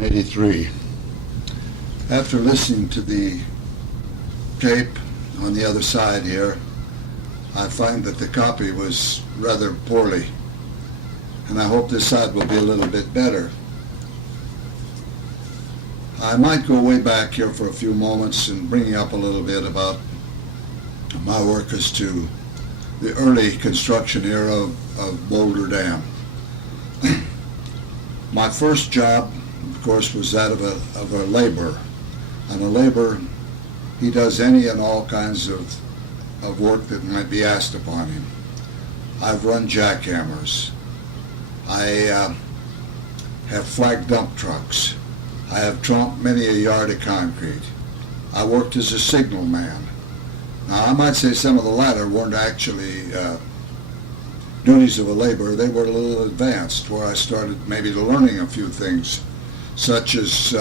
83. After listening to the tape on the other side here, I find that the copy was rather poorly, and I hope this side will be a little bit better. I might go way back here for a few moments and bring up a little bit about my work as to the early construction era of Boulder Dam. My first job, of course, was that of a laborer. And a laborer, he does any and all kinds of work that might be asked upon him. I've run jackhammers. I have flagged dump trucks. I have trumped many a yard of concrete. I worked as a signal man. Now, I might say some of the latter weren't actually duties of a laborer. They were a little advanced, where I started maybe learning a few things, such as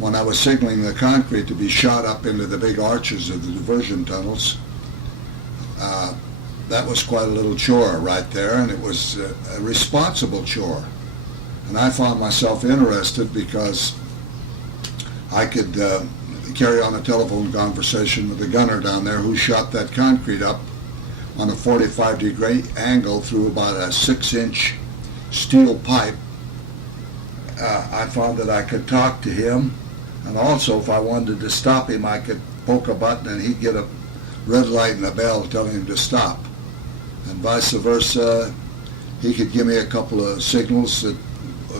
when I was signaling the concrete to be shot up into the big arches of the diversion tunnels. That was quite a little chore right there, and it was a responsible chore. And I found myself interested because I could carry on a telephone conversation with the gunner down there who shot that concrete up on a 45-degree angle through about a 6-inch steel pipe. I found that I could talk to him, and also if I wanted to stop him, I could poke a button and he'd get a red light and a bell telling him to stop. And vice versa, he could give me a couple of signals, a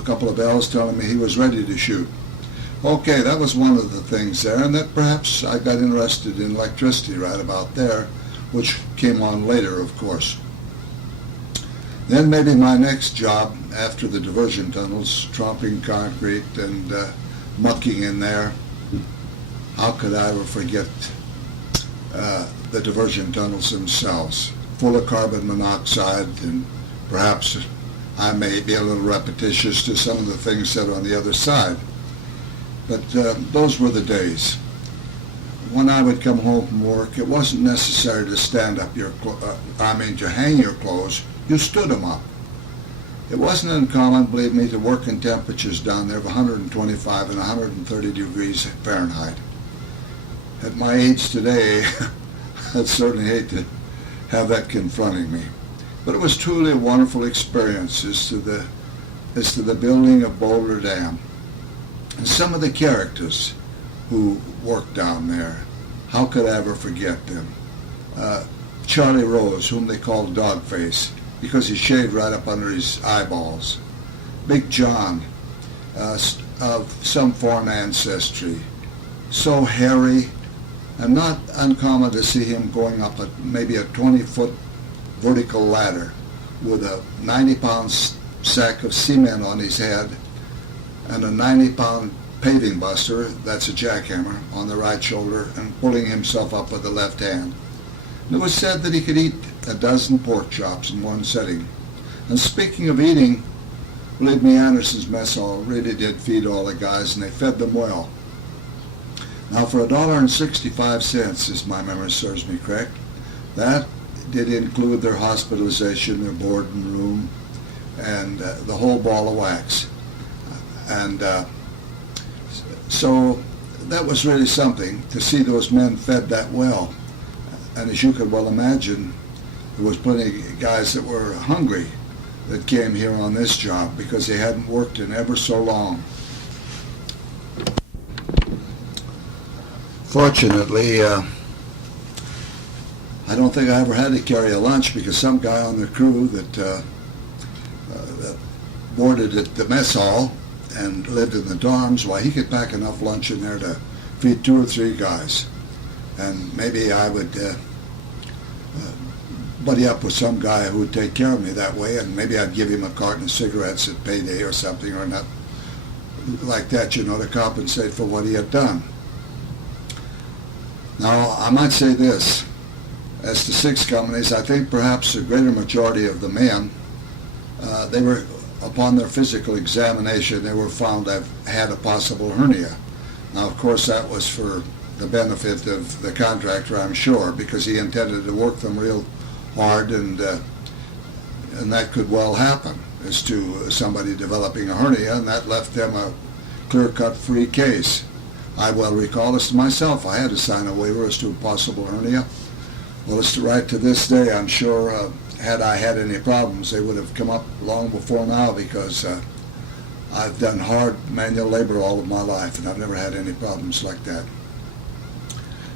couple of bells telling me he was ready to shoot. Okay, that was one of the things there, and that perhaps I got interested in electricity right about there, which came on later, of course. Then maybe my next job after the diversion tunnels, trumping concrete and mucking in there. How could I ever forget the diversion tunnels themselves, full of carbon monoxide, and perhaps I may be a little repetitious to some of the things said on the other side. But those were the days. When I would come home from work, it wasn't necessary to stand up to hang your clothes. You stood them up. It wasn't uncommon, believe me, to work in temperatures down there of 125 and 130 degrees Fahrenheit. At my age today, I'd certainly hate to have that confronting me. But it was truly a wonderful experience as to the building of Boulder Dam. And some of the characters who worked down there, how could I ever forget them? Charlie Rose, whom they called Dogface, because he shaved right up under his eyeballs. Big John, of some foreign ancestry, so hairy, and not uncommon to see him going up maybe a 20-foot vertical ladder with a 90-pound sack of cement on his head and a 90-pound paving buster, that's a jackhammer, on the right shoulder, and pulling himself up with the left hand. And it was said that he could eat a dozen pork chops in one sitting. And speaking of eating, believe me, Anderson's Mess Hall really did feed all the guys, and they fed them well. Now, for $1.65, as my memory serves me correct, that did include their hospitalization, their board and room, and the whole ball of wax. And so that was really something to see those men fed that well. And as you could well imagine, there was plenty of guys that were hungry that came here on this job because they hadn't worked in ever so long. Fortunately, I don't think I ever had to carry a lunch because some guy on the crew that boarded at the mess hall and lived in the dorms, why, he could pack enough lunch in there to feed 2 or 3 guys. And maybe I would buddy up with some guy who would take care of me that way, and maybe I'd give him a carton of cigarettes at payday or something, or not like that, to compensate for what he had done. Now, I might say this. As to 6 companies, I think perhaps the greater majority of the men, they were, upon their physical examination, they were found to have had a possible hernia. Now, of course, that was for the benefit of the contractor, I'm sure, because he intended to work them real hard, and that could well happen as to somebody developing a hernia, and that left them clear-cut free case. I well recall this to myself. I had to sign a waiver as to a possible hernia. Well, it's right to this day, I'm sure had I had any problems, they would have come up long before now, because I've done hard manual labor all of my life, and I've never had any problems like that.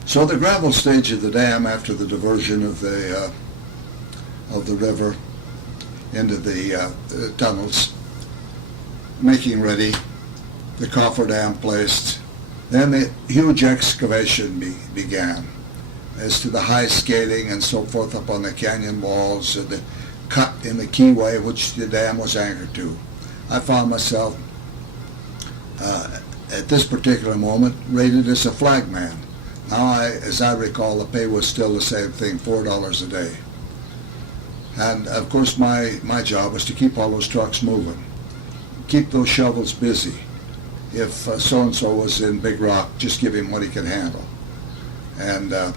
So the gravel stage of the dam, after the diversion of the river into the tunnels, making ready, the cofferdam placed, then the huge excavation began as to the high scaling and so forth up on the canyon walls, the cut in the keyway which the dam was anchored to. I found myself at this particular moment rated as a flagman. Now, as I recall, the pay was still the same thing, $4 a day. And of course my job was to keep all those trucks moving, keep those shovels busy. If so-and-so was in Big Rock, just give him what he could handle. And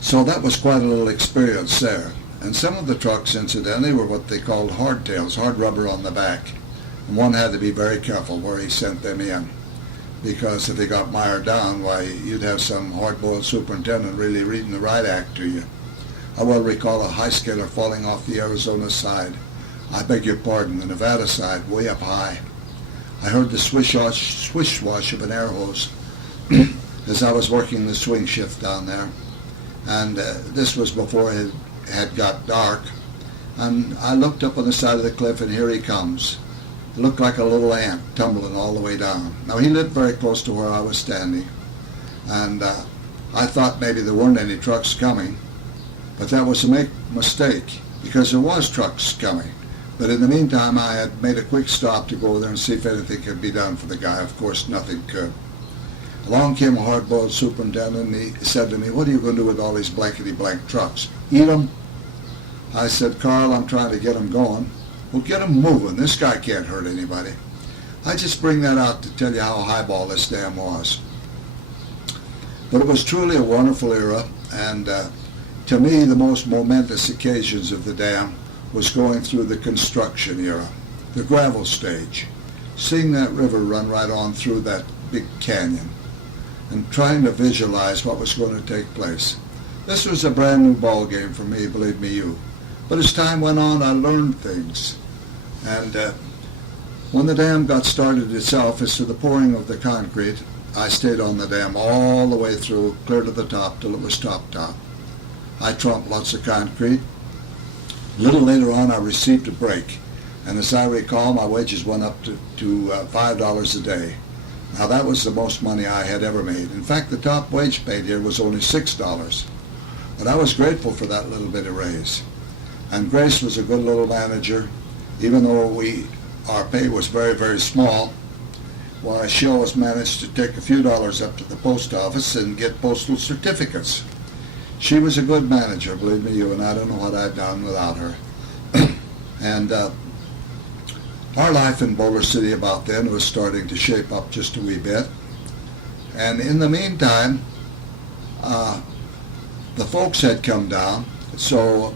so that was quite a little experience there. And some of the trucks, incidentally, were what they called hardtails, hard rubber on the back. And one had to be very careful where he sent them in, because if they got mired down, why, you'd have some hard-boiled superintendent really reading the riot act to you. I well recall a high scaler falling off the Arizona side. I beg your pardon, the Nevada side, way up high. I heard the swish-wash of an air hose as I was working the swing shift down there. And this was before it had got dark. And I looked up on the side of the cliff, and here he comes. It looked like a little ant tumbling all the way down. Now, he lived very close to where I was standing. And I thought maybe there weren't any trucks coming. But that was a mistake, because there was trucks coming. But in the meantime, I had made a quick stop to go there and see if anything could be done for the guy. Of course, nothing could. Along came a hard-boiled superintendent, and he said to me, "What are you going to do with all these blankety-blank trucks? Eat them?" I said, "Carl, I'm trying to get them going." "Well, get them moving. This guy can't hurt anybody." I just bring that out to tell you how highball this dam was. But it was truly a wonderful era, and to me, the most momentous occasions of the dam was going through the construction era, the gravel stage, seeing that river run right on through that big canyon, and trying to visualize what was going to take place. This was a brand new ball game for me, believe me you. But as time went on, I learned things. And when the dam got started itself, as to the pouring of the concrete, I stayed on the dam all the way through, clear to the top, till it was top. I trumped lots of concrete. A little later on, I received a break. And as I recall, my wages went up to $5 a day. Now, that was the most money I had ever made. In fact, the top wage paid here was only $6. But I was grateful for that little bit of raise. And Grace was a good little manager, even though our pay was very, very small. Why, she always managed to take a few dollars up to the post office and get postal certificates. She was a good manager, believe me you, and I don't know what I'd done without her. And our life in Boulder City about then was starting to shape up just a wee bit. And in the meantime, the folks had come down, so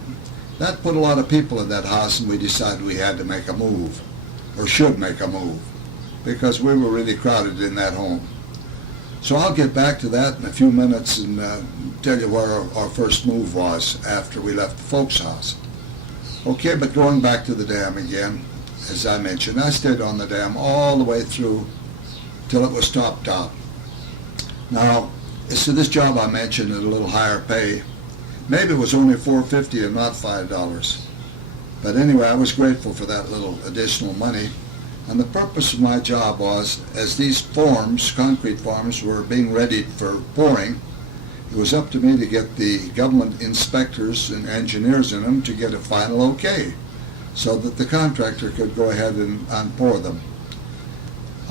that put a lot of people in that house, and we decided we had to make a move, or should make a move, because we were really crowded in that home. So I'll get back to that in a few minutes and tell you where our first move was after we left the folks' house. Okay, but going back to the dam again, as I mentioned, I stayed on the dam all the way through till it was top. Now, as to this job I mentioned at a little higher pay, maybe it was only $4.50 and not $5. But anyway, I was grateful for that little additional money. And the purpose of my job was, as these forms, concrete forms, were being readied for pouring, it was up to me to get the government inspectors and engineers in them to get a final okay, so that the contractor could go ahead and pour them.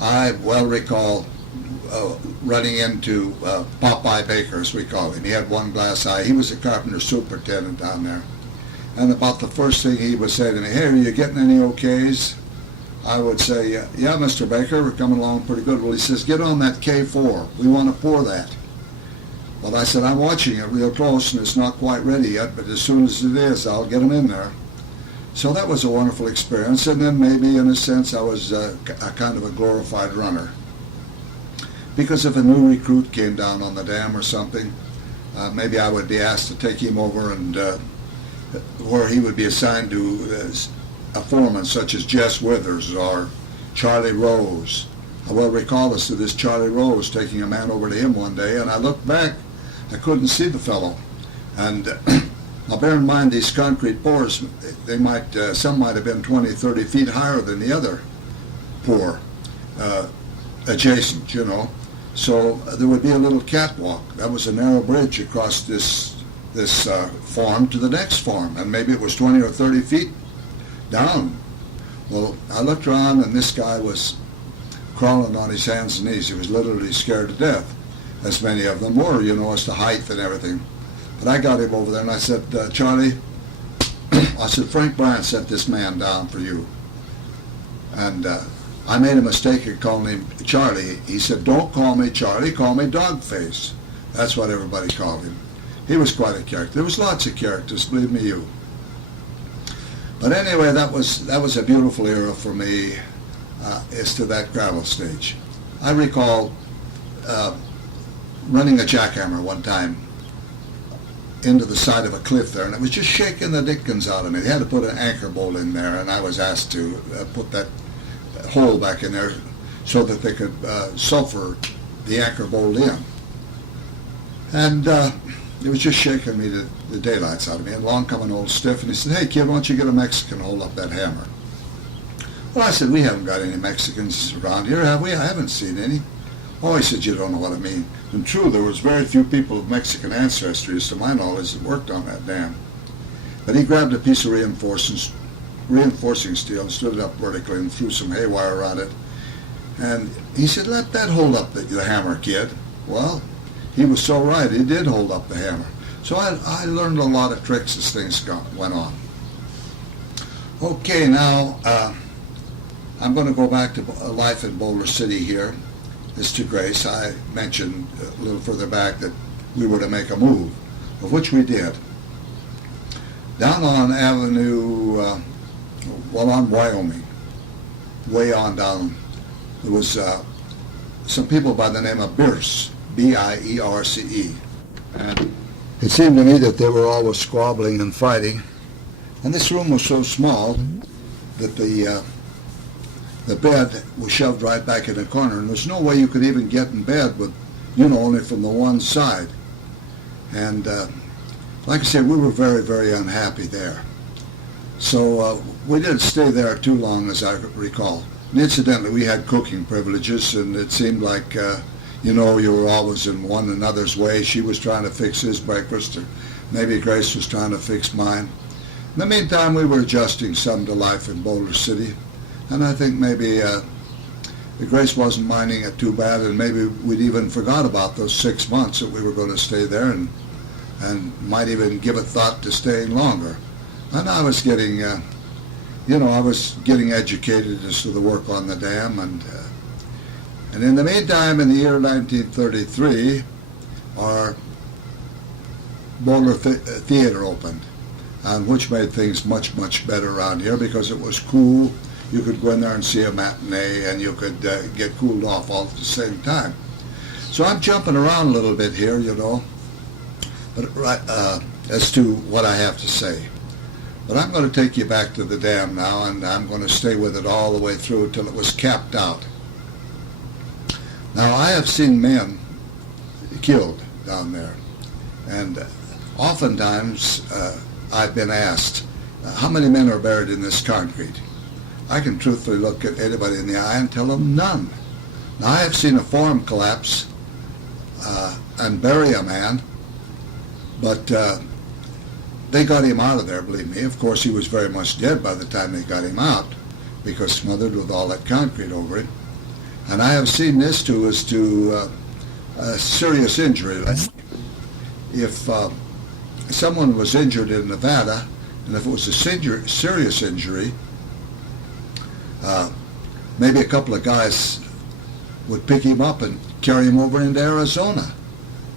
I well recall running into Popeye Baker, as we call him. He had one glass eye. He was a carpenter superintendent down there. And about the first thing he would say to me, "Hey, are you getting any okays?" I would say, "Yeah, Mr. Baker, we're coming along pretty good." Well, he says, "Get on that K4. We want to pour that." Well, I said, "I'm watching it real close, and it's not quite ready yet, but as soon as it is, I'll get them in there." So that was a wonderful experience, and then maybe in a sense I was a kind of a glorified runner. Because if a new recruit came down on the dam or something, maybe I would be asked to take him over and where he would be assigned to a foreman such as Jess Withers or Charlie Rose. I will recall this to this Charlie Rose taking a man over to him one day, and I looked back, I couldn't see the fellow. And now bear in mind these concrete pours, they might, some might have been 20, 30 feet higher than the other pour adjacent, you know. So there would be a little catwalk. That was a narrow bridge across this farm to the next farm, and maybe it was 20 or 30 feet down. Well, I looked around, and this guy was crawling on his hands and knees. He was literally scared to death, as many of them were, you know, as to height and everything. But I got him over there, and I said, Charlie, I said, Frank Bryant sent this man down for you. And I made a mistake of calling him Charlie. He said, don't call me Charlie, call me Dogface. That's what everybody called him. He was quite a character. There was lots of characters, believe me you. But anyway, that was a beautiful era for me as to that gravel stage. I recall running a jackhammer one time into the side of a cliff there, and it was just shaking the dickens out of me. They had to put an anchor bolt in there, and I was asked to put that hole back in there so that they could sulfur the anchor bolt in. And it was just shaking me the daylights out of me. And along come an old stiff, and he said, hey kid, why don't you get a Mexican to hold up that hammer? Well, I said, we haven't got any Mexicans around here, have we? I haven't seen any. Oh, he said, you don't know what I mean. And true, there was very few people of Mexican ancestry, to my knowledge, that worked on that dam. But he grabbed a piece of reinforcing steel and stood it up vertically and threw some hay wire around it. And he said, let that hold up the hammer, kid. Well, he was so right. He did hold up the hammer. So I learned a lot of tricks as things went on. Okay, now I'm going to go back to life in Boulder City here. As to Grace, I mentioned a little further back that we were to make a move, of which we did. Down on Avenue, on Wyoming, way on down, there was some people by the name of Bierce, B-I-E-R-C-E. And it seemed to me that they were always squabbling and fighting. And this room was so small that the bed was shoved right back in the corner, and there's no way you could even get in bed with, you know, only from the one side. And like I said, we were very, very unhappy there. So we didn't stay there too long, as I recall. And incidentally, we had cooking privileges, and it seemed like, you know, you were always in one another's way. She was trying to fix his breakfast, or maybe Grace was trying to fix mine. In the meantime, we were adjusting some to life in Boulder City. And I think maybe Grace wasn't minding it too bad, and maybe we'd even forgot about those 6 months that we were going to stay there, and might even give a thought to staying longer. And I was getting, you know, I was getting educated as to the work on the dam, and in the meantime, in the year 1933, our Boulder Theater opened, and which made things much, much better around here because it was cool. You could go in there and see a matinee, and you could get cooled off all at the same time. So I'm jumping around a little bit here, you know, but as to what I have to say. But I'm going to take you back to the dam now, and I'm going to stay with it all the way through until it was capped out. Now, I have seen men killed down there, and oftentimes I've been asked, how many men are buried in this concrete? I can truthfully look at anybody in the eye and tell them none. Now, I have seen a farm collapse and bury a man, but they got him out of there, believe me. Of course, he was very much dead by the time they got him out because smothered with all that concrete over him. And I have seen this too as to serious injury. If someone was injured in Nevada, and if it was a serious injury, maybe a couple of guys would pick him up and carry him over into Arizona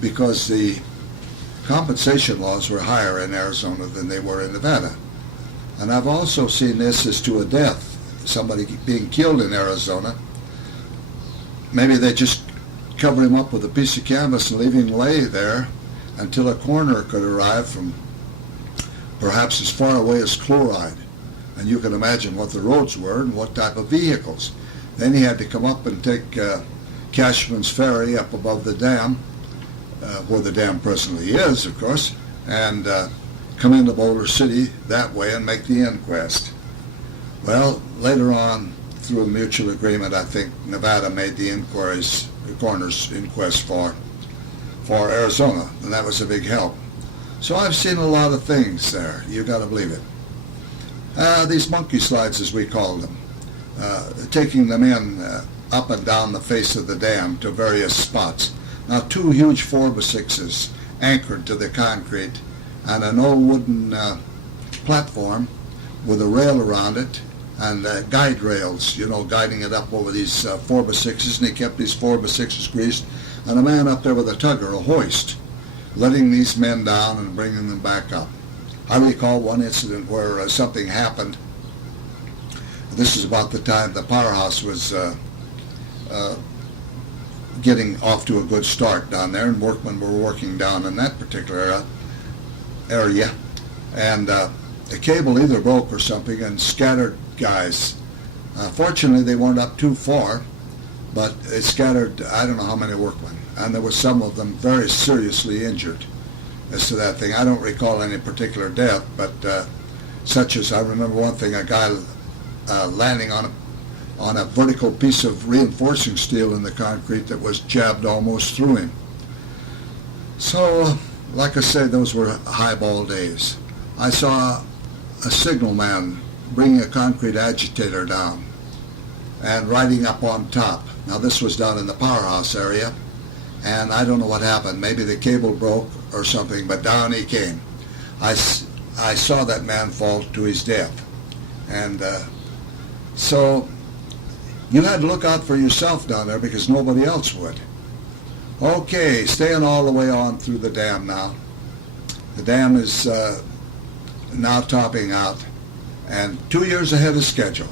because the compensation laws were higher in Arizona than they were in Nevada. And I've also seen this as to a death, somebody being killed in Arizona. Maybe they just cover him up with a piece of canvas and leave him lay there until a coroner could arrive from perhaps as far away as Chloride. And you can imagine what the roads were and what type of vehicles. Then he had to come up and take Cashman's Ferry up above the dam, where the dam presently is, of course, and come into Boulder City that way and make the inquest. Well, later on, through a mutual agreement, I think Nevada made the coroner's inquest for Arizona, and that was a big help. So I've seen a lot of things there. You got to believe it. These monkey slides, as we call them, taking them in up and down the face of the dam to various spots. Now, 2 huge 4x6s anchored to the concrete and an old wooden platform with a rail around it and guide rails, guiding it up over these 4x6s, and he kept these 4x6s greased, and a man up there with a tugger, a hoist, letting these men down and bringing them back up. I recall one incident where something happened. This is about the time the powerhouse was getting off to a good start down there, and workmen were working down in that particular area. And the cable either broke or something and scattered guys. Fortunately, they weren't up too far, but it scattered I don't know how many workmen. And there were some of them very seriously injured as to that thing. I don't recall any particular death, but such as I remember one thing, a guy landing on a vertical piece of reinforcing steel in the concrete that was jabbed almost through him. So, like I say, those were highball days. I saw a signalman bringing a concrete agitator down and riding up on top. Now, this was down in the powerhouse area, and I don't know what happened. Maybe the cable broke or something, but down he came. I saw that man fall to his death. And so you had to look out for yourself down there because nobody else would. Okay, staying all the way on through the dam now. The dam is now topping out, and 2 years ahead of schedule.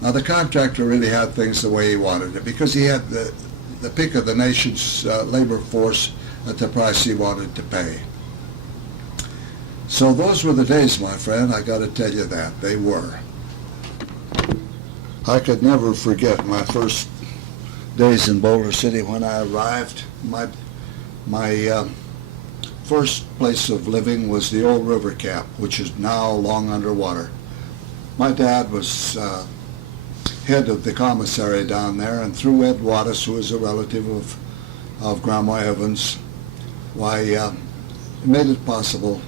Now, the contractor really had things the way he wanted it because he had the pick of the nation's labor force at the price he wanted to pay. So those were the days, my friend. I got to tell you that. They were. I could never forget my first days in Boulder City when I arrived. My first place of living was the old river cap, which is now long underwater. My dad was head of the commissary down there, and through Ed Wattis, who was a relative of Grandma Evans, it made it possible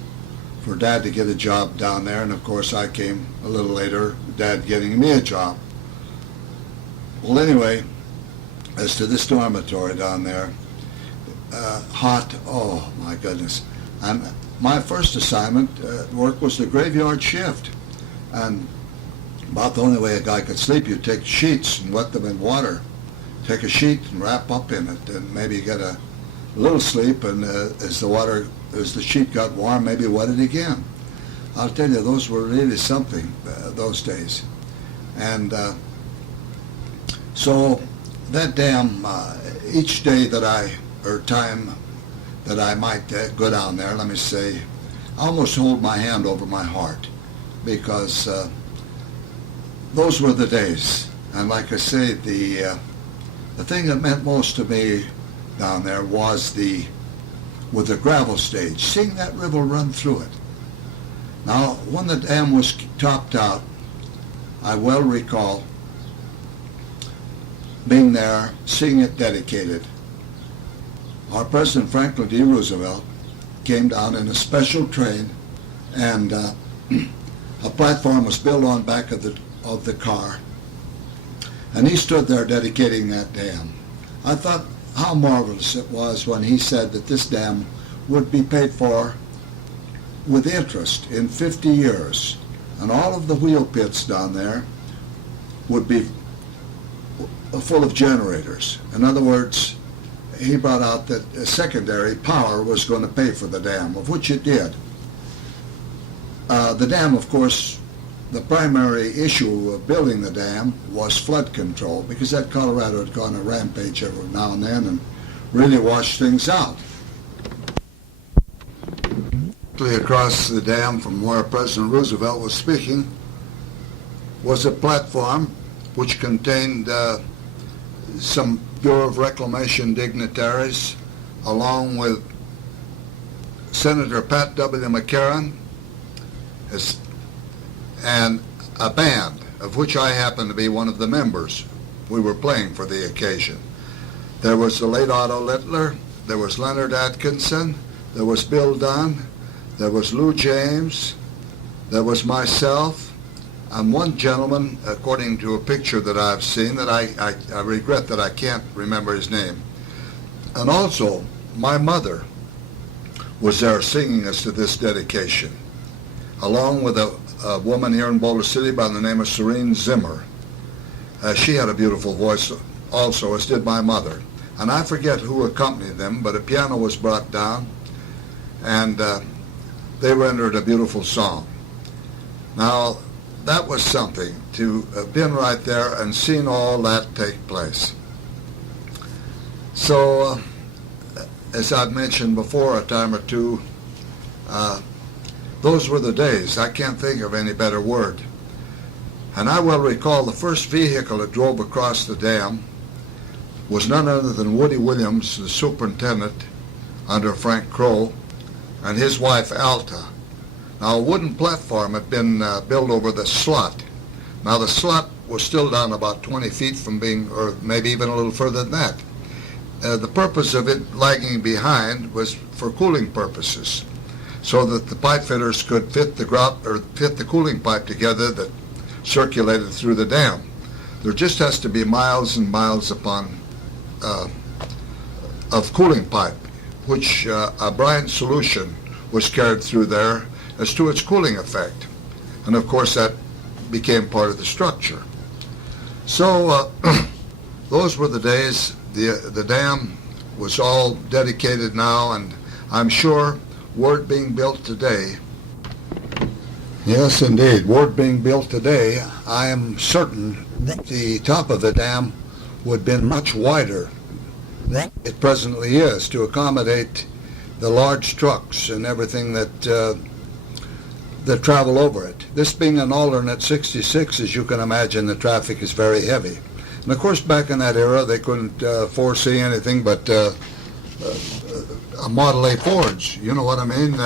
for Dad to get a job down there, and of course I came a little later, Dad getting me a job. Well, anyway, as to this dormitory down there, hot, oh my goodness. And my first assignment at work was the graveyard shift. And about the only way a guy could sleep, you'd take sheets and wet them in water. Take a sheet and wrap up in it and maybe get a little sleep, and as the sheet got warm, maybe wet it again. I'll tell you, those were really something, those days. And so that dam, each day time that I might go down there, let me say, I almost hold my hand over my heart, because those were the days. And like I say, the thing that meant most to me down there was with the gravel stage, seeing that river run through it. Now, when the dam was topped out, I well recall being there, seeing it dedicated. Our President Franklin D. Roosevelt came down in a special train, and a platform was built on back of the car, and he stood there dedicating that dam. I thought how marvelous it was when he said that this dam would be paid for with interest in 50 years, and all of the wheel pits down there would be full of generators. In other words, he brought out that secondary power was going to pay for the dam, of which it did. The dam, of course, the primary issue of building the dam was flood control, because that Colorado had gone a rampage every now and then and really washed things out. Across the dam from where President Roosevelt was speaking was a platform which contained some Bureau of Reclamation dignitaries, along with Senator Pat W. McCarran, and a band of which I happened to be one of the members. We were playing for the occasion. There was the late Otto Littler, there was Leonard Atkinson, there was Bill Dunn, there was Lou James, there was myself, and one gentleman, according to a picture that I've seen, that I regret that I can't remember his name. And also, my mother was there singing us to this dedication, along with a woman here in Boulder City by the name of Serene Zimmer. She had a beautiful voice also, as did my mother. And I forget who accompanied them, but a piano was brought down, and they rendered a beautiful song. Now, that was something, to have been right there and seen all that take place. So, as I've mentioned before a time or two, those were the days. I can't think of any better word. And I well recall the first vehicle that drove across the dam was none other than Woody Williams, the superintendent under Frank Crow, and his wife Alta. Now, a wooden platform had been built over the slot. Now, the slot was still down about 20 feet from being, or maybe even a little further than that. The purpose of it lagging behind was for cooling purposes, so that the pipe fitters could fit the cooling pipe together that circulated through the dam. There just has to be miles and miles upon of cooling pipe, which a brine solution was carried through there as to its cooling effect. And of course that became part of the structure. So those were the days. The dam was all dedicated now, and I'm sure, were it being built today, yes indeed, were it being built today, I am certain that the top of the dam would have been much wider than it presently is to accommodate the large trucks and everything that travel over it. This being an alternate 66, as you can imagine, the traffic is very heavy. And of course, back in that era, they couldn't foresee anything but a Model A Fords. You know what I mean?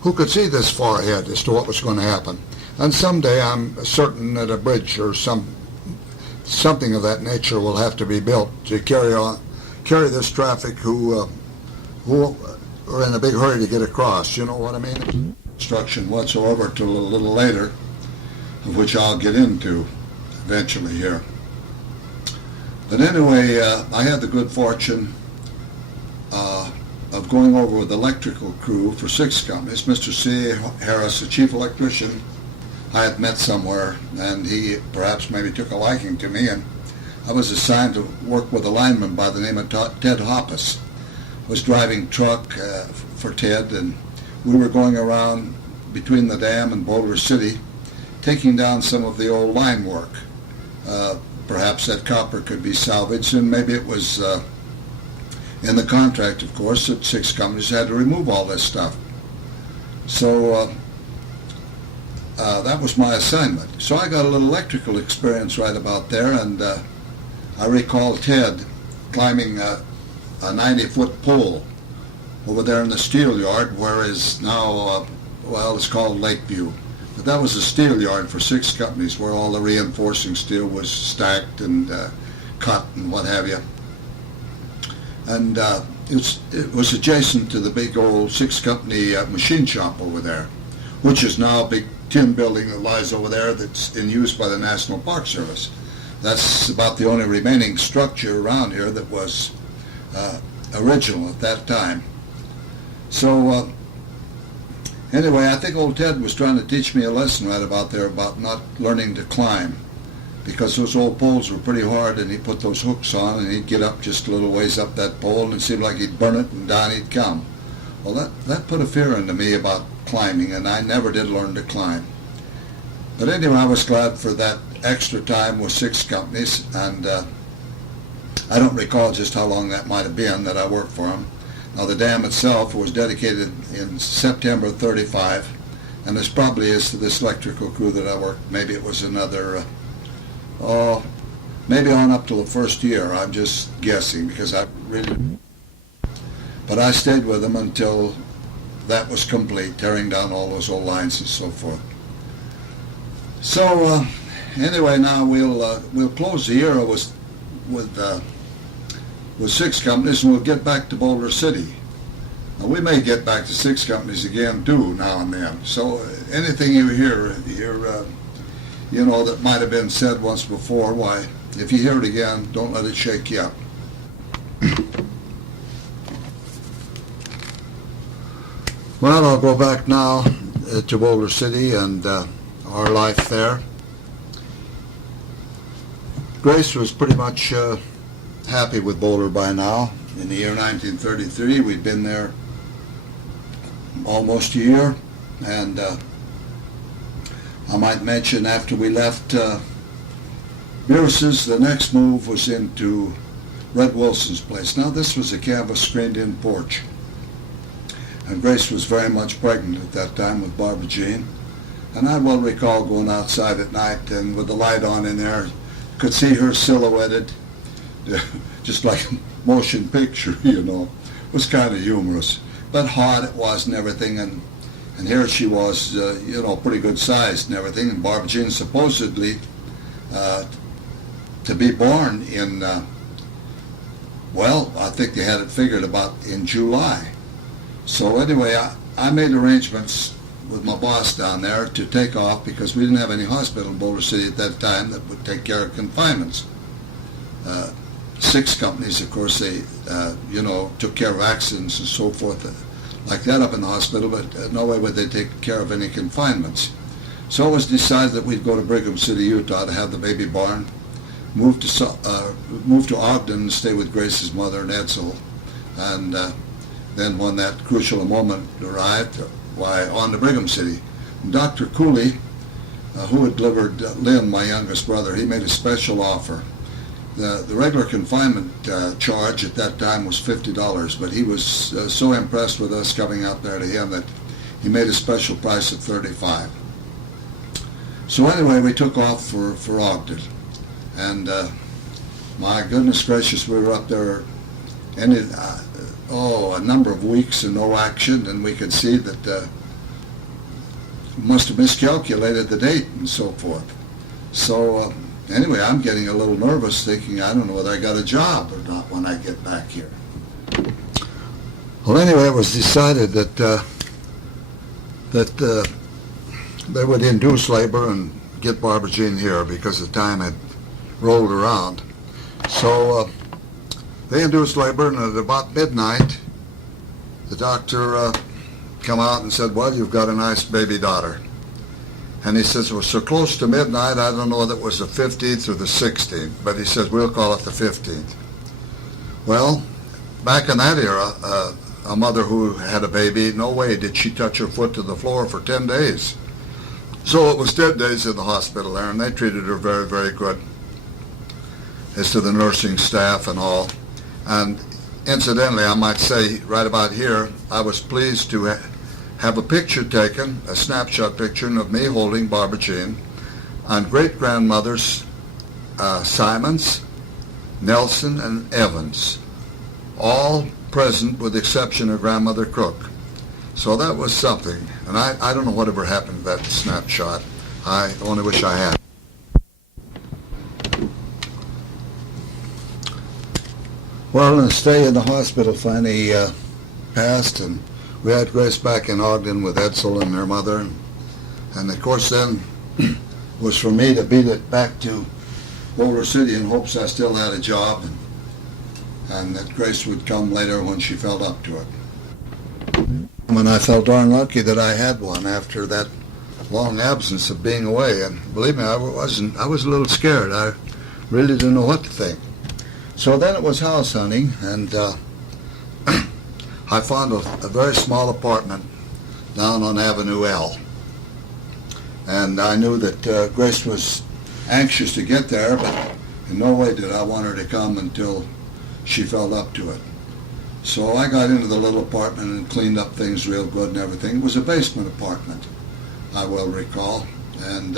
Who could see this far ahead as to what was going to happen? And someday, I'm certain that a bridge or something of that nature will have to be built to carry this traffic who are in a big hurry to get across. You know what I mean? Construction whatsoever till a little later, of which I'll get into eventually here. But anyway, I had the good fortune of going over with the electrical crew for 6 companies. Mr. C. Harris, the chief electrician, I had met somewhere, and he perhaps maybe took a liking to me, and I was assigned to work with a lineman by the name of Ted Hoppus. Was driving truck for Ted, and we were going around between the dam and Boulder City, taking down some of the old line work. Perhaps that copper could be salvaged, and maybe it was in the contract, of course, that 6 companies had to remove all this stuff. So that was my assignment. So I got a little electrical experience right about there, and I recall Ted climbing a 90-foot pole over there in the steel yard, where is now, well, it's called Lakeview. But that was a steel yard for 6 companies where all the reinforcing steel was stacked and cut and what have you. And it was adjacent to the big old 6-company machine shop over there, which is now a big tin building that lies over there that's in use by the National Park Service. That's about the only remaining structure around here that was original at that time. So anyway, I think old Ted was trying to teach me a lesson right about there about not learning to climb, because those old poles were pretty hard, and he put those hooks on, and he'd get up just a little ways up that pole, and it seemed like he'd burn it, and down he'd come. Well, that put a fear into me about climbing, and I never did learn to climb. But anyway, I was glad for that extra time with 6 companies, and I don't recall just how long that might have been that I worked for them. Now, the dam itself was dedicated in September 35, and this probably is to this electrical crew that I worked. Maybe it was another, maybe on up to the first year. I'm just guessing because I really, but I stayed with them until that was complete, tearing down all those old lines and so forth. So anyway, now we'll close the year with 6 companies, and we'll get back to Boulder City. Now, we may get back to 6 companies again too now and then. So anything you hear, you know, that might have been said once before, why, if you hear it again, don't let it shake you up. Well, I'll go back now to Boulder City and our life there. Grace was pretty much happy with Boulder by now. In the year 1933, we'd been there almost a year, and I might mention after we left Beerus's, the next move was into Red Wilson's place. Now, this was a canvas screened-in porch, and Grace was very much pregnant at that time with Barbara Jean, and I well recall going outside at night and with the light on in there, could see her silhouetted, just like a motion picture, you know. It was kind of humorous, but hot it was and everything, and here she was, you know, pretty good sized and everything, and Barbara Jean supposedly to be born in, well, I think they had it figured about in July. So anyway, I made arrangements with my boss down there to take off because we didn't have any hospital in Boulder City at that time that would take care of confinements. 6 companies, of course, they, you know, took care of accidents and so forth like that up in the hospital, but no way would they take care of any confinements. So it was decided that we'd go to Brigham City, Utah to have the baby born, move to Ogden and stay with Grace's mother and Edsel, and then when that crucial moment arrived, why, on to Brigham City. And Dr. Cooley, who had delivered Lynn, my youngest brother, he made a special offer. The regular confinement charge at that time was $50, but he was so impressed with us coming out there to him that he made a special price of $35. So anyway, we took off for Ogden, and my goodness gracious, we were up there a number of weeks and no action, and we could see that must have miscalculated the date and so forth. So anyway, I'm getting a little nervous, thinking I don't know whether I got a job or not when I get back here. Well, anyway, it was decided that they would induce labor and get Barbara Jean here because the time had rolled around. So they induced labor, and at about midnight, the doctor come out and said, well, you've got a nice baby daughter. And he says, well, so close to midnight, I don't know whether it was the 15th or the 16th, but he says, we'll call it the 15th. Well, back in that era, a mother who had a baby, no way did she touch her foot to the floor for 10 days. So it was 10 days in the hospital there, and they treated her very, very good as to the nursing staff and all. And incidentally, I might say right about here, I was pleased to have a picture taken, a snapshot picture of me holding Barbara Jean, and great-grandmothers Simons, Nelson, and Evans, all present with the exception of grandmother Crook. So that was something, and I don't know whatever happened to that snapshot. I only wish I had. Well, the stay in the hospital finally passed, and we had Grace back in Ogden with Edsel and her mother. And of course then was for me to beat it back to Boulder City in hopes I still had a job, and that Grace would come later when she felt up to it. And I felt darn lucky that I had one after that long absence of being away. And believe me, I was a little scared. I really didn't know what to think. So then it was house hunting, and I found a very small apartment down on Avenue L. And I knew that Grace was anxious to get there, but in no way did I want her to come until she felt up to it. So I got into the little apartment and cleaned up things real good and everything. It was a basement apartment, I will recall. And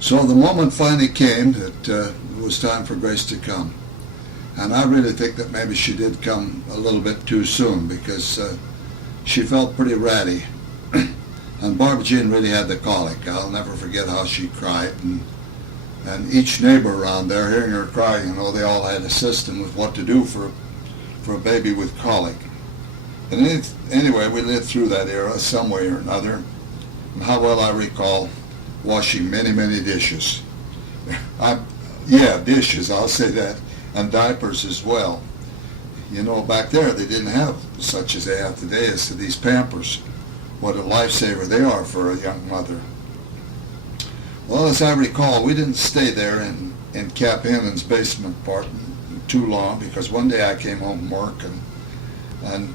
so the moment finally came that it was time for Grace to come. And I really think that maybe she did come a little bit too soon, because she felt pretty ratty. And Barbara Jean really had the colic. I'll never forget how she cried. And each neighbor around there, hearing her cry, they all had a system with what to do for a baby with colic. And anyway, we lived through that era some way or another. And how well I recall washing many, many dishes. Dishes, I'll say that, and diapers as well. Back there they didn't have such as they have today as to these Pampers. What a lifesaver they are for a young mother. Well, as I recall, we didn't stay there in Cap Hannon's basement apartment too long, because one day I came home from work and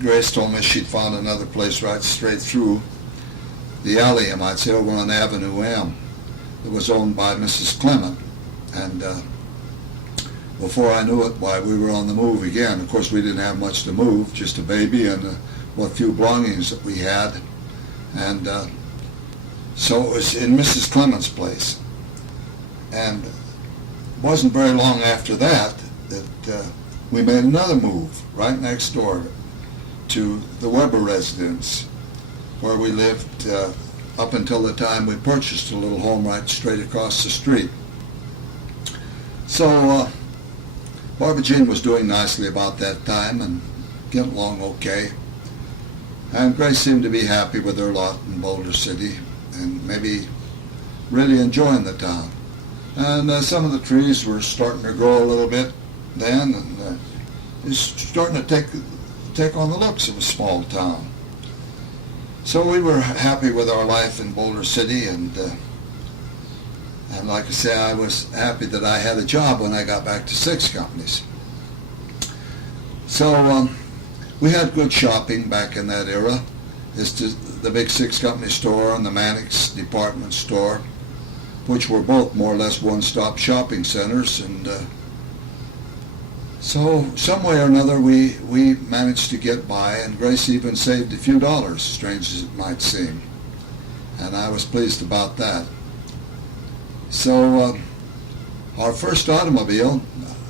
Grace told me she'd found another place right straight through the alley, I might say, over on Avenue M. It was owned by Mrs. Clement. And before I knew it, we were on the move again. Of course, we didn't have much to move, just a baby and what few belongings that we had. And so it was in Mrs. Clement's place. And it wasn't very long after that we made another move right next door to the Weber residence, where we lived up until the time we purchased a little home right straight across the street. So Barbara Jean was doing nicely about that time and getting along okay. And Grace seemed to be happy with her lot in Boulder City and maybe really enjoying the town. And some of the trees were starting to grow a little bit then, and it's starting to take on the looks of a small town. So we were happy with our life in Boulder City, and like I say, I was happy that I had a job when I got back to Six Companies. So we had good shopping back in that era. It's the big Six Company store and the Mannix department store, which were both more or less one-stop shopping centers. And so some way or another we managed to get by, and Grace even saved a few dollars, strange as it might seem. And I was pleased about that. So our first automobile,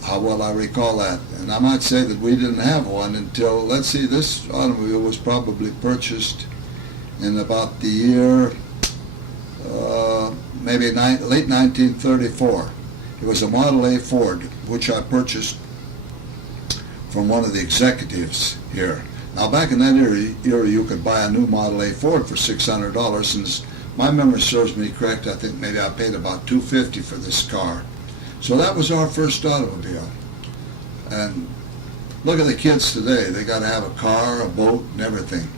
how well I recall that, and I might say that we didn't have one until, this automobile was probably purchased in about the year, maybe late 1934. It was a Model A Ford, which I purchased from one of the executives here. Now, back in that era, you could buy a new Model A Ford for $600, and as my memory serves me correct, I think maybe I paid about $250 for this car. So that was our first automobile. And look at the kids today. They got to have a car, a boat, and everything.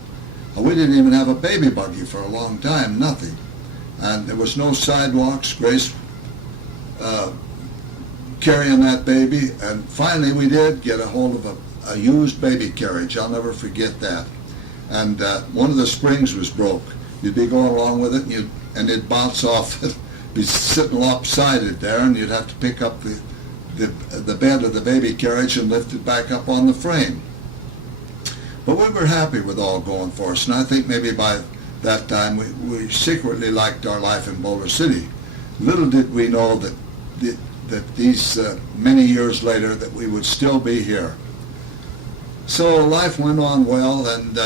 We didn't even have a baby buggy for a long time, nothing. And there was no sidewalks. Grace carrying that baby, and finally we did get a hold of a used baby carriage. I'll never forget that. And one of the springs was broke. You'd be going along with it, and it'd bounce off, be sitting lopsided there, and you'd have to pick up the bed of the baby carriage and lift it back up on the frame. But we were happy with all going for us, and I think maybe by that time we secretly liked our life in Boulder City. Little did we know that these many years later that we would still be here. So life went on well, and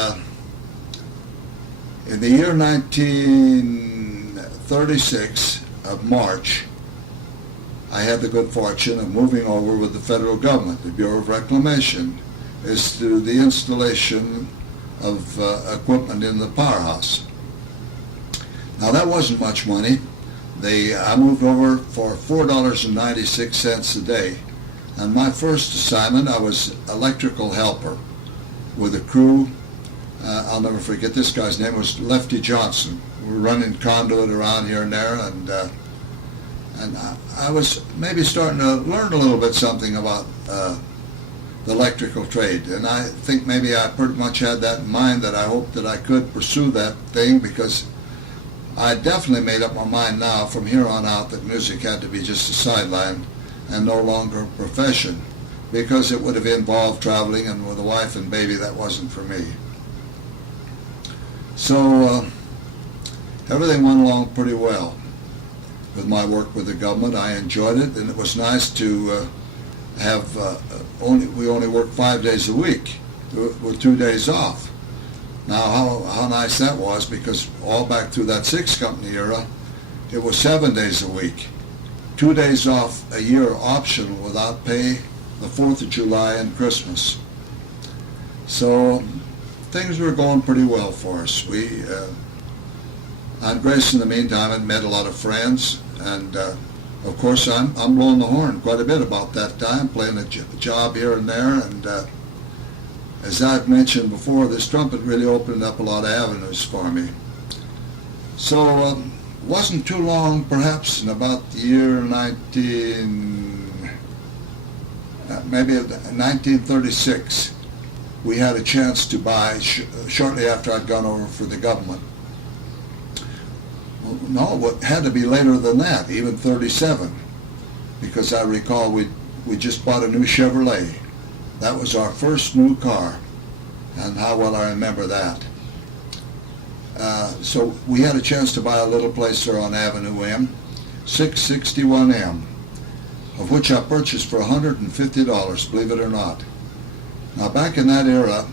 in the year 1936 of March, I had the good fortune of moving over with the federal government, the Bureau of Reclamation, as to the installation of equipment in the powerhouse. Now that wasn't much money. I moved over for $4.96 a day. And my first assignment, I was electrical helper with a crew. I'll never forget, this guy's name was Lefty Johnson. We were running conduit around here and there, and I was maybe starting to learn a little bit something about the electrical trade. And I think maybe I pretty much had that in mind, that I hoped that I could pursue that thing, because I definitely made up my mind now from here on out that music had to be just a sideline and no longer a profession, because it would have involved traveling, and with a wife and baby, that wasn't for me. So everything went along pretty well with my work with the government. I enjoyed it, and it was nice to have we only worked 5 days a week with 2 days off. Now, how nice that was, because all back through that six company era, it was 7 days a week. 2 days off a year optional without pay, the 4th of July and Christmas. So things were going pretty well for us. Aunt Grace, in the meantime, had met a lot of friends, and of course I'm blowing the horn quite a bit about that time, playing a job here and there, and as I've mentioned before, this trumpet really opened up a lot of avenues for me. So it wasn't too long, perhaps in about the year 1936, we had a chance to buy, shortly after I'd gone over for the government. No, it had to be later than that, even 37, because I recall we just bought a new Chevrolet. That was our first new car, and how well I remember that. So we had a chance to buy a little place there on Avenue M, 661 M, of which I purchased for $150, believe it or not. Now, back in that era,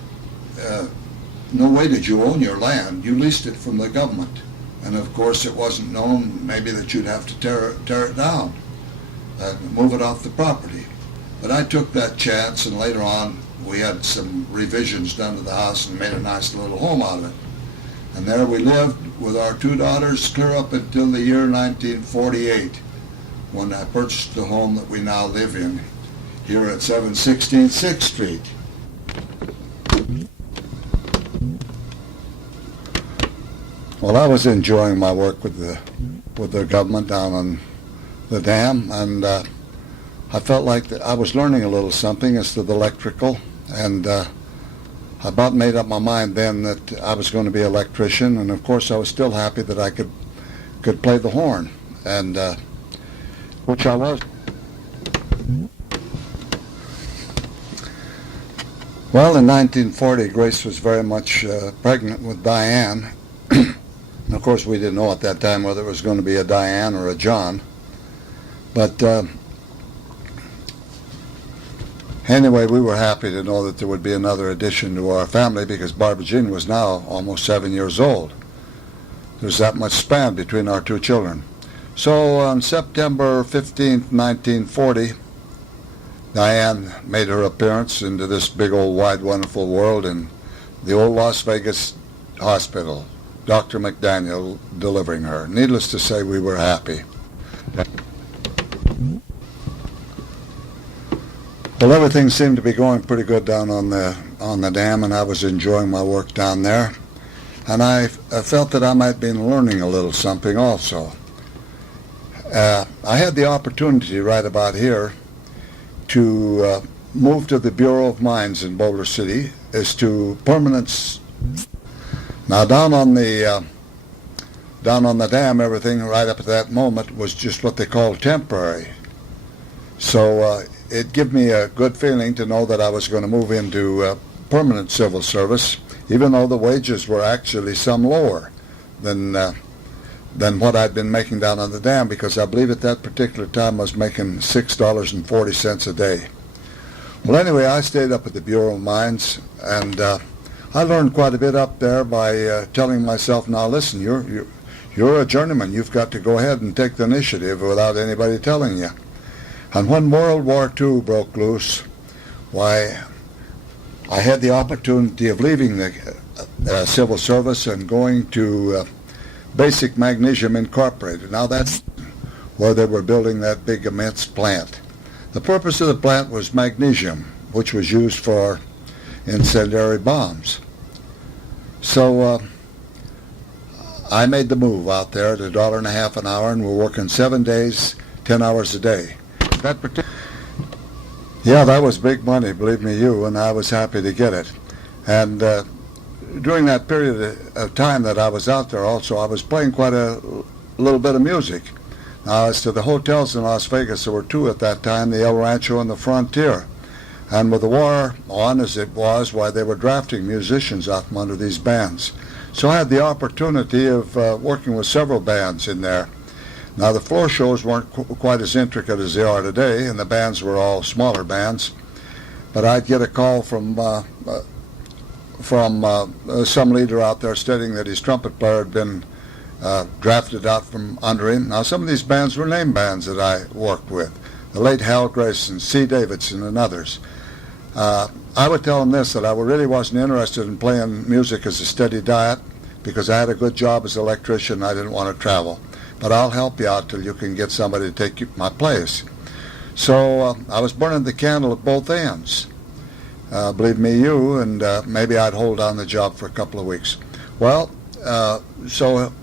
no way did you own your land. You leased it from the government. And of course, it wasn't known maybe that you'd have to tear it down and move it off the property. But I took that chance, and later on we had some revisions done to the house and made a nice little home out of it. And there we lived with our 2 daughters clear up until the year 1948, when I purchased the home that we now live in here at 716 6th Street. Well, I was enjoying my work with the government down on the dam, and I felt like that I was learning a little something as to the electrical, and I about made up my mind then that I was going to be an electrician, and of course I was still happy that I could play the horn, and which I was. Well, in 1940, Grace was very much pregnant with Diane. And of course, we didn't know at that time whether it was going to be a Diane or a John. But anyway, we were happy to know that there would be another addition to our family, because Barbara Jean was now almost 7 years old. There's that much span between our 2 children. So on September 15th, 1940, Diane made her appearance into this big old wide wonderful world in the old Las Vegas hospital, Dr. McDaniel delivering her. Needless to say, we were happy. Well, everything seemed to be going pretty good down on the dam, and I was enjoying my work down there. And I felt that I might be learning a little something also. I had the opportunity right about here to move to the Bureau of Mines in Boulder City as to permanence. Now down on the dam, everything right up at that moment was just what they call temporary. So it gave me a good feeling to know that I was going to move into permanent civil service, even though the wages were actually some lower than what I'd been making down on the dam, because I believe at that particular time I was making $6.40 a day. Well, anyway, I stayed up at the Bureau of Mines, and I learned quite a bit up there by telling myself, now listen, you're a journeyman. You've got to go ahead and take the initiative without anybody telling you. And when World War II broke loose, why, I had the opportunity of leaving the civil service and going to Basic Magnesium Incorporated. Now that's where they were building that big immense plant. The purpose of the plant was magnesium, which was used for incendiary bombs. So I made the move out there at $1.50 an hour, and we're working 7 days, 10 hours a day. Yeah, that was big money, believe me you, and I was happy to get it. And during that period of time that I was out there also, I was playing quite a little bit of music. Now, as to the hotels in Las Vegas, there were two at that time, the El Rancho and the Frontier. And with the war on as it was, why, they were drafting musicians out from under these bands. So I had the opportunity of working with several bands in there. Now, the floor shows weren't quite as intricate as they are today, and the bands were all smaller bands. But I'd get a call from some leader out there stating that his trumpet player had been drafted out from under him. Now, some of these bands were name bands that I worked with. The late Hal Grayson, C. Davidson, and others. I would tell them this, that I really wasn't interested in playing music as a steady diet because I had a good job as an electrician and I didn't want to travel. But I'll help you out till you can get somebody to take my place. So I was burning the candle at both ends. Believe me, and maybe I'd hold on the job for a couple of weeks. Well, so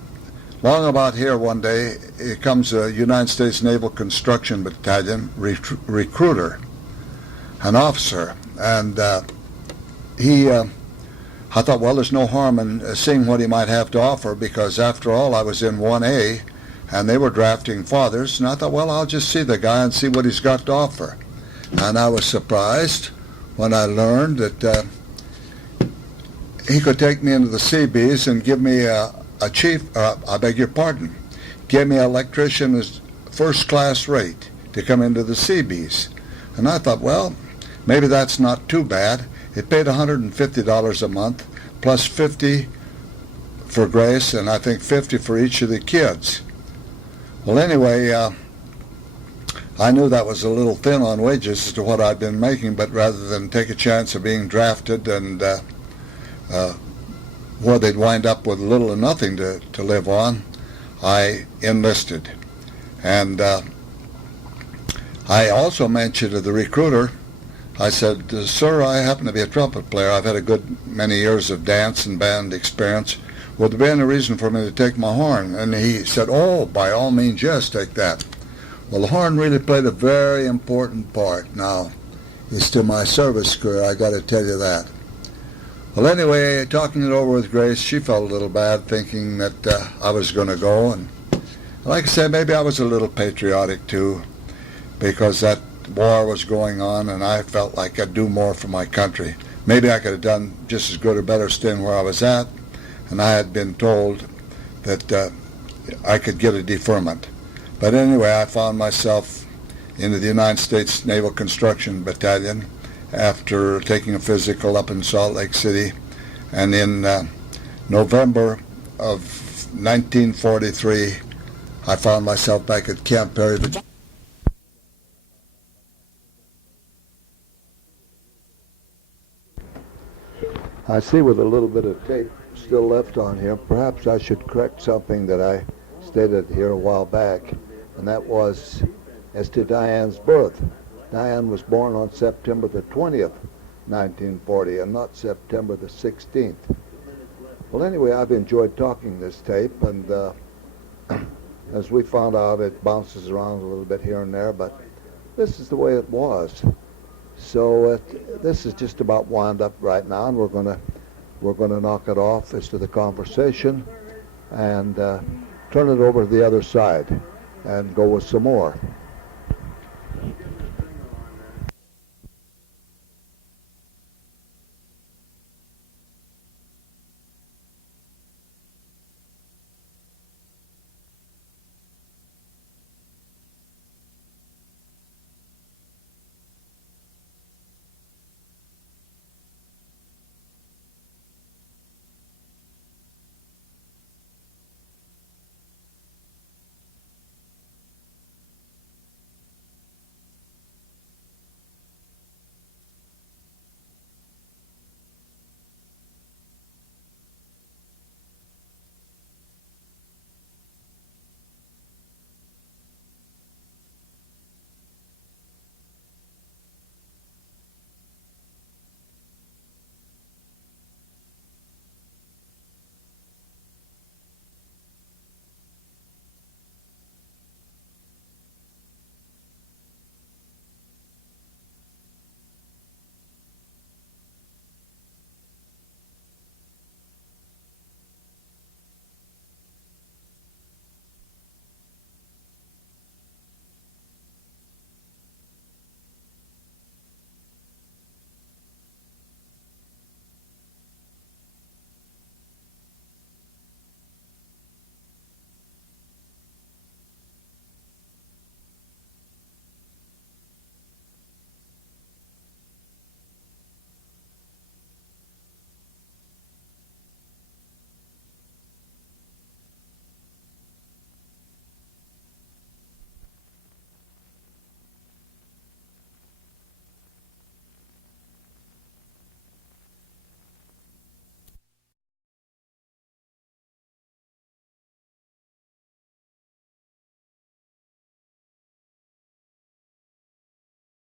long about here one day, here comes a United States Naval Construction Battalion recruiter, an officer, and I thought, well, there's no harm in seeing what he might have to offer, because after all, I was in 1A, and they were drafting fathers, and I thought, well, I'll just see the guy and see what he's got to offer. And I was surprised when I learned that he could take me into the Seabees and give me a chief, I beg your pardon, give me an electrician as first-class rate to come into the Seabees. And I thought, well, maybe that's not too bad. It paid $150 a month, plus $50 for Grace, and I think $50 for each of the kids. Well, anyway, I knew that was a little thin on wages as to what I'd been making, but rather than take a chance of being drafted and where they'd wind up with little or nothing to live on, I enlisted. And I also mentioned to the recruiter, I said, sir, I happen to be a trumpet player. I've had a good many years of dance and band experience. Would there be any reason for me to take my horn? And he said, oh, by all means, yes, take that. Well, the horn really played a very important part. Now, as to my service career, I got to tell you that. Well, anyway, talking it over with Grace, she felt a little bad, thinking that I was going to go. And like I said, maybe I was a little patriotic, too, because that war was going on, and I felt like I'd do more for my country. Maybe I could have done just as good or better staying where I was at, and I had been told that I could get a deferment. But anyway, I found myself into the United States Naval Construction Battalion after taking a physical up in Salt Lake City, and in November of 1943, I found myself back at Camp Perry, Virginia. I see with a little bit of tape still left on here, perhaps I should correct something that I stated here a while back, and that was as to Diane's birth. Diane was born on September the 20th, 1940, and not September the 16th. Well, anyway, I've enjoyed talking this tape, and as we found out, it bounces around a little bit here and there, but this is the way it was. So this is just about wound up right now, and we're gonna knock it off as to the conversation, and turn it over to the other side, and go with some more.